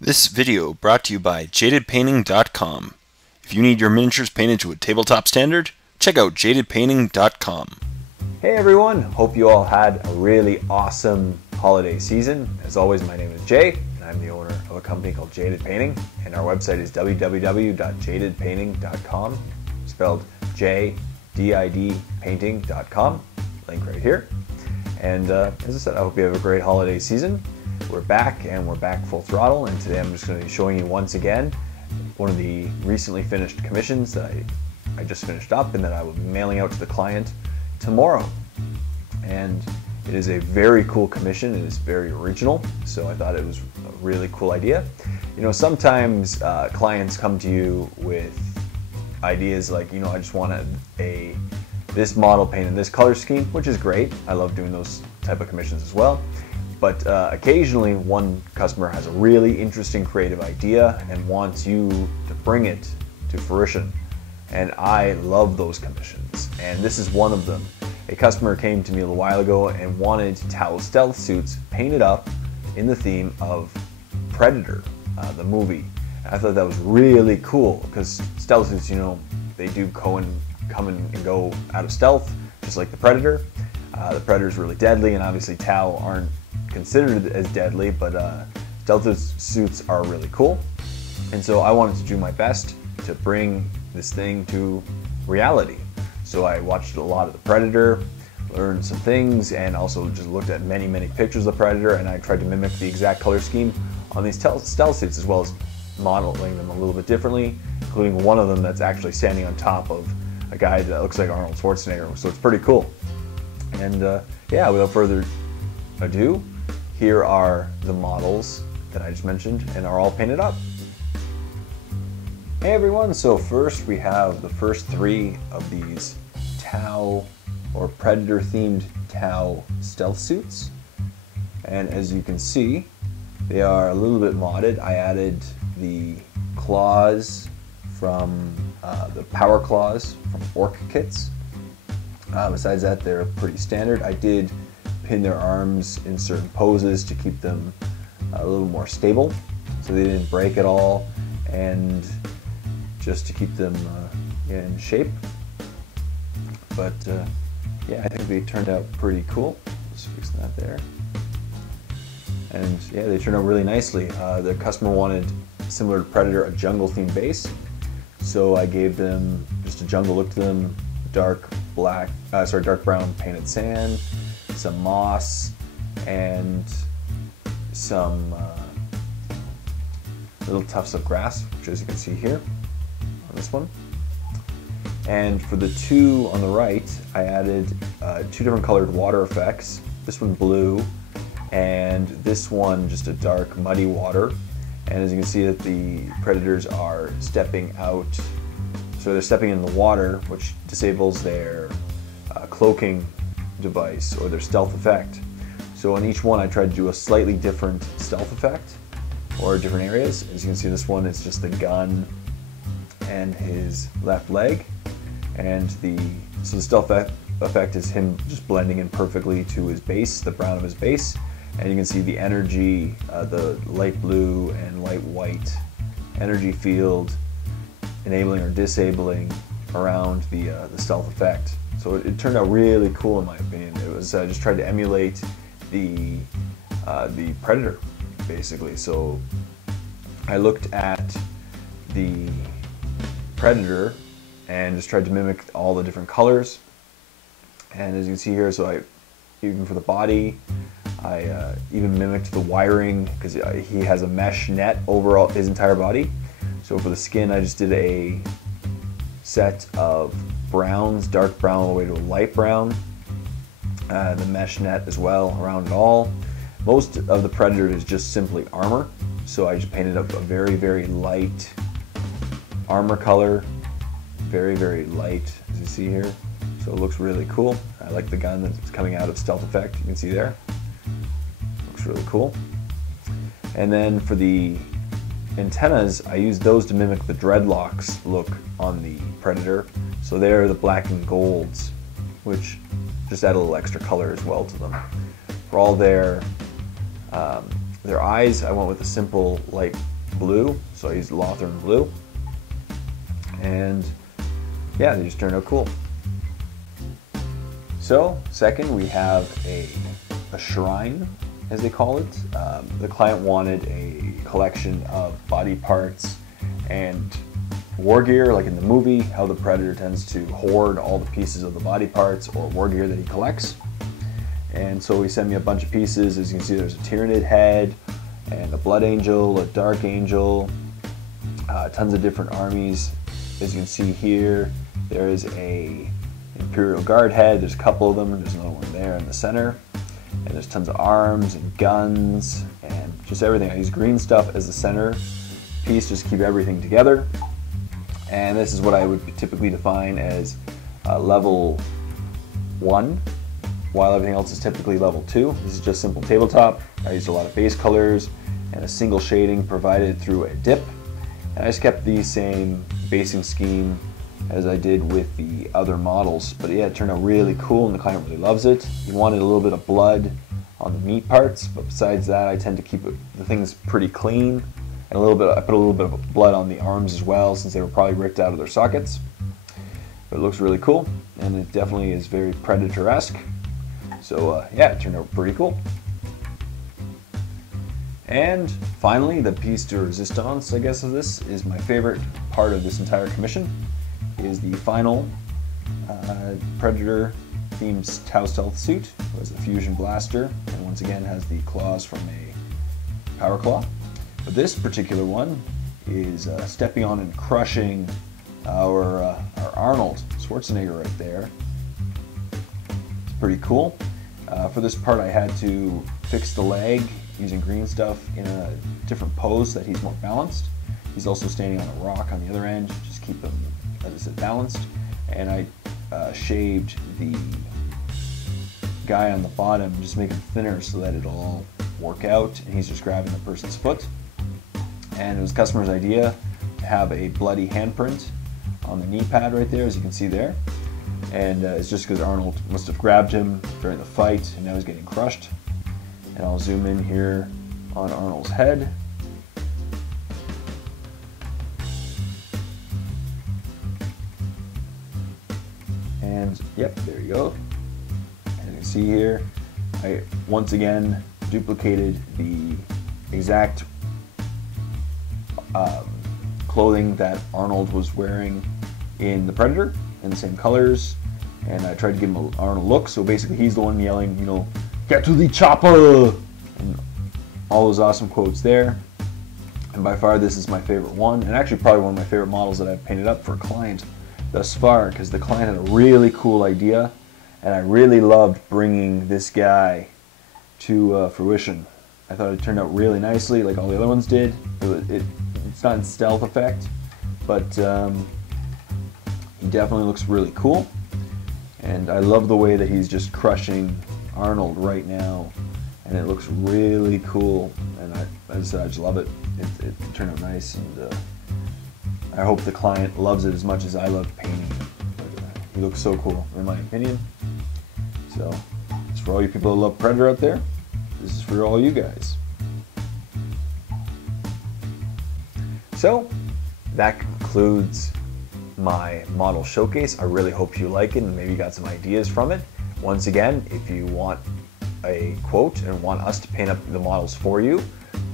This video brought to you by Jdidpainting.com. If you need your miniatures painted to a tabletop standard, check out Jdidpainting.com. Hey everyone, hope you all had a really awesome holiday season. As always, my name is Jay, and I'm the owner of a company called Jdidpainting, and our website is www.jdidpainting.com, spelled Jdidpainting.com, link right here. And as I said, I hope you have a great holiday season. We're back, and we're back full throttle, and today I'm just going to be showing you once again one of the recently finished commissions that I just finished up and that I will be mailing out to the client tomorrow. And it is a very cool commission. It is very original, so I thought it was a really cool idea. You know, sometimes clients come to you with ideas like, you know, I just want this model painted in this color scheme, which is great. I love doing those type of commissions as well. But occasionally one customer has a really interesting creative idea and wants you to bring it to fruition. And I love those commissions, and this is one of them. A customer came to me a little while ago and wanted Tau stealth suits painted up in the theme of Predator, the movie. And I thought that was really cool because stealth suits, you know, they do come and go out of stealth, just like the Predator. The Predator is really deadly, and obviously Tau aren't considered as deadly, but stealth suits are really cool. And so I wanted to do my best to bring this thing to reality. So I watched a lot of the Predator, learned some things, and also just looked at many pictures of the Predator, and I tried to mimic the exact color scheme on these stealth suits, as well as modeling them a little bit differently, including one of them that's actually standing on top of a guy that looks like Arnold Schwarzenegger, so it's pretty cool. And yeah, without further ado, here are the models that I just mentioned and are all painted up. Hey everyone, so first we have the first three of these Tau or Predator themed Tau stealth suits. And as you can see, they are a little bit modded. I added the claws from the power claws from Orc kits. Besides that, they're pretty standard. I did pin their arms in certain poses to keep them a little more stable so they didn't break at all, and just to keep them in shape. But yeah, I think they turned out pretty cool. Just fix that there. And yeah, they turned out really nicely. The customer wanted, similar to Predator, a jungle themed base, so I gave them just a jungle look to them, dark brown painted sand, some moss, and some little tufts of grass, which, as you can see here on this one. And for the two on the right, I added two different colored water effects. This one blue, and this one just a dark muddy water. And as you can see, that the Predators are stepping out, so they're stepping in the water, which disables their cloaking device or their stealth effect. So on each one I tried to do a slightly different stealth effect or different areas. As you can see, this one is just the gun and his left leg, and so the stealth effect is him just blending in perfectly to his base, the brown of his base. And you can see the energy, the light blue and light white energy field enabling or disabling around the stealth effect. So it turned out really cool in my opinion. It was just tried to emulate the Predator, basically. So I looked at the Predator and just tried to mimic all the different colors. And as you can see here, so even for the body, I even mimicked the wiring because he has a mesh net over his entire body. So for the skin, I just did a set of browns, dark brown all the way to a light brown. The mesh net as well around it all. Most of the Predator is just simply armor, so I just painted up a very light armor color, very light, as you see here. So it looks really cool. I like the gun that's coming out of stealth effect. You can see there. Looks really cool. And then for the antennas, I used those to mimic the dreadlocks look on the Predator. So they're the black and golds, which just add a little extra color as well to them. For all their their eyes, I went with a simple light blue, so I used Lothern blue. And yeah, they just turned out cool. So second, we have a shrine, as they call it. The client wanted a collection of body parts and war gear, like in the movie, how the Predator tends to hoard all the pieces of the body parts or war gear that he collects. And so he sent me a bunch of pieces. As you can see, there's a Tyranid head and a Blood Angel, a Dark Angel, tons of different armies. As you can see here, there is a Imperial Guard head. There's a couple of them. There's another one there in the center. And there's tons of arms and guns and just everything. I use green stuff as the center piece just to keep everything together. And this is what I would typically define as level 1, while everything else is typically level 2. This is just simple tabletop. I used a lot of base colors and a single shading provided through a dip. And I just kept the same basing scheme as I did with the other models. But yeah, it turned out really cool and the client really loves it. He wanted a little bit of blood on the meat parts, but besides that, I tend to keep the things pretty clean. And I put a little bit of blood on the arms as well, since they were probably ripped out of their sockets. But it looks really cool, and it definitely is very Predator-esque. So yeah, it turned out pretty cool. And finally, the piece de resistance, I guess, of this is my favorite part of this entire commission, is the final Predator themed Tau Stealth suit. It has a fusion blaster, and once again has the claws from a power claw. But this particular one is stepping on and crushing our Arnold Schwarzenegger right there. It's pretty cool. For this part, I had to fix the leg using green stuff in a different pose so that he's more balanced. He's also standing on a rock on the other end, just keep him, as I said, balanced. And I shaved the guy on the bottom, just make him thinner so that it'll all work out, and he's just grabbing the person's foot. And it was the customer's idea to have a bloody handprint on the knee pad right there, as you can see there. And it's just because Arnold must have grabbed him during the fight, and now he's getting crushed. And I'll zoom in here on Arnold's head. And yep, there you go. And you can see here, I once again duplicated the exact clothing that Arnold was wearing in the Predator, in the same colors, and I tried to give him an Arnold look. So basically, he's the one yelling, you know, "Get to the chopper!" and all those awesome quotes there. And by far, this is my favorite one, and actually probably one of my favorite models that I've painted up for a client thus far, because the client had a really cool idea, and I really loved bringing this guy to fruition. I thought it turned out really nicely, like all the other ones did. It's not in stealth effect, but he definitely looks really cool. And I love the way that he's just crushing Arnold right now, and it looks really cool. And as I said, I just love it. It turned out nice, and I hope the client loves it as much as I loved painting it. He looks so cool, in my opinion. So, it's for all you people who love Predator out there. This is for all you guys. So, that concludes my model showcase. I really hope you like it and maybe got some ideas from it. Once again, if you want a quote and want us to paint up the models for you,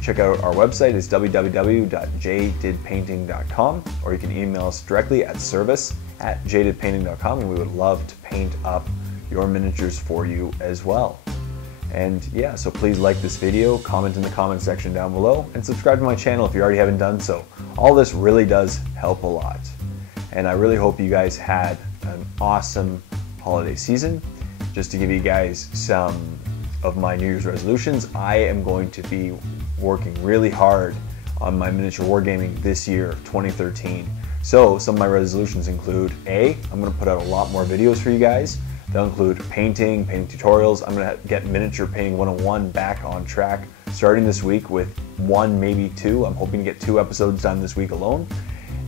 check out our website. It's www.jdidpainting.com, or you can email us directly at service@jdidpainting.com, and we would love to paint up your miniatures for you as well. And yeah, so please like this video, comment in the comment section down below, and subscribe to my channel if you already haven't done so. All this really does help a lot. And I really hope you guys had an awesome holiday season. Just to give you guys some of my New Year's resolutions, I am going to be working really hard on my miniature wargaming this year, 2013. So some of my resolutions include, I'm going to put out a lot more videos for you guys. They'll include painting tutorials. I'm going to get Miniature Painting 101 back on track starting this week with 1, maybe 2. I'm hoping to get 2 episodes done this week alone.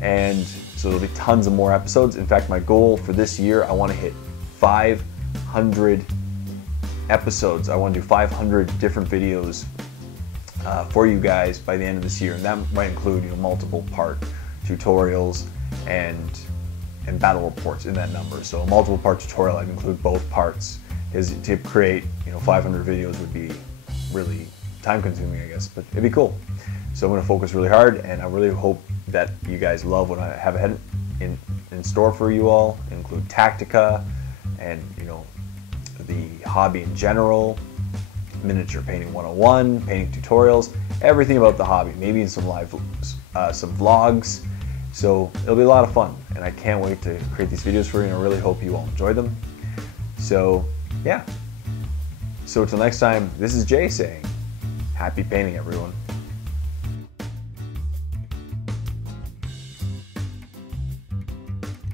And so there'll be tons of more episodes. In fact, my goal for this year, I want to hit 500 episodes. I want to do 500 different videos for you guys by the end of this year, and that might include multiple part tutorials and battle reports in that number. So a multiple part tutorial, I'd include both parts, because to create 500 videos would be really time consuming, I guess, but it'd be cool. So I'm going to focus really hard, and I really hope that you guys love what I have ahead in store for you all. Include Tactica and the hobby in general, miniature painting 101, painting tutorials, everything about the hobby, maybe in some live some vlogs. So it'll be a lot of fun, and I can't wait to create these videos for you, and I really hope you all enjoy them. So yeah, so until next time, this is Jay saying happy painting, everyone.